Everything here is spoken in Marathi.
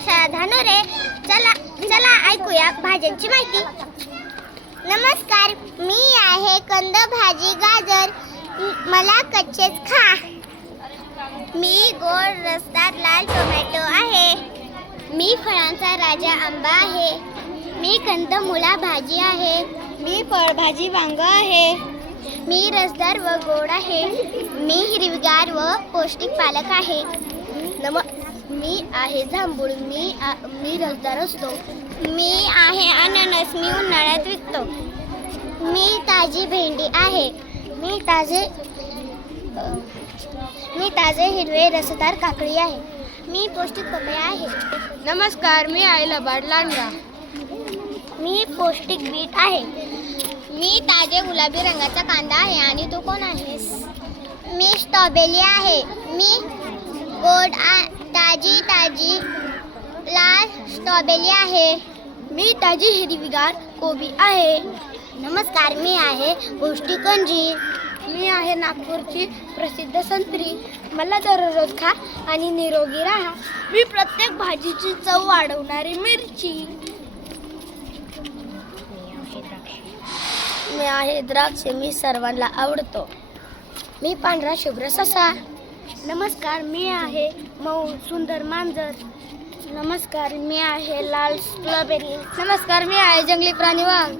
प्रयोगशाळा धानोरे चला चला ऐकूया भाज्यांची माहिती. नमस्कार मी आहे कंद भाजी गाजर. मला कच्चेच खा. मी गोड रसदार लाल टोमॅटो आहे. मी फळांचा राजा आंबा आहे. मी कंद मुळा भाजी आहे. मी फळभाजी वांग आहे. मी रसदार व गोड आहे. मी हिरवीगार व पौष्टिक पालक आहे. नम मी आहे जांभूळ. मी आ, मी रसदार असतो. मी आहे अननस. मी उन्हाळ्यात विकतो. मी ताजी भेंडी आहे. मी ताजे मी ताजे हिरवे रसदार काकडी आहे. मी पौष्टिक पपया आहे. नमस्कार मी आहे लबाड लांडगा. मी पौष्टिक बीट आहे. मी ताजे गुलाबी रंगाचा कांदा आहे आणि तू कोण आहेस? मी स्ट्रॉबेरी आहे. मी गोड आ ताजी लाल स्ट्रॉबेरी आहे. मी ताजी हिरवीगार कोबी आहे. नमस्कार मी आहे पौष्टिक मी आहे नागपूरची प्रसिद्ध संत्री. मला दररोज खा आणि निरोगी राहा. मी प्रत्येक भाजीची चव वाढवणारी मिरची. मी आहे द्राक्ष मी सर्वांना आवडतो. मी पांढरा शुभ्र ससा. नमस्कार मी आहे मऊ सुंदर मांजर. नमस्कार मी आहे लाल स्ट्रॉबेरी. नमस्कार मी आहे जंगली प्राणी वाघ.